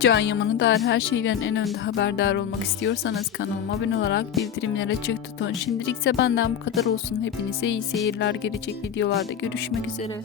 Can Yaman'a dair her şeyden en önde haberdar olmak istiyorsanız kanalıma abone olarak bildirimleri açık tutun. Şimdilik ise benden bu kadar olsun. Hepinize iyi seyirler gelecek videolarda görüşmek üzere.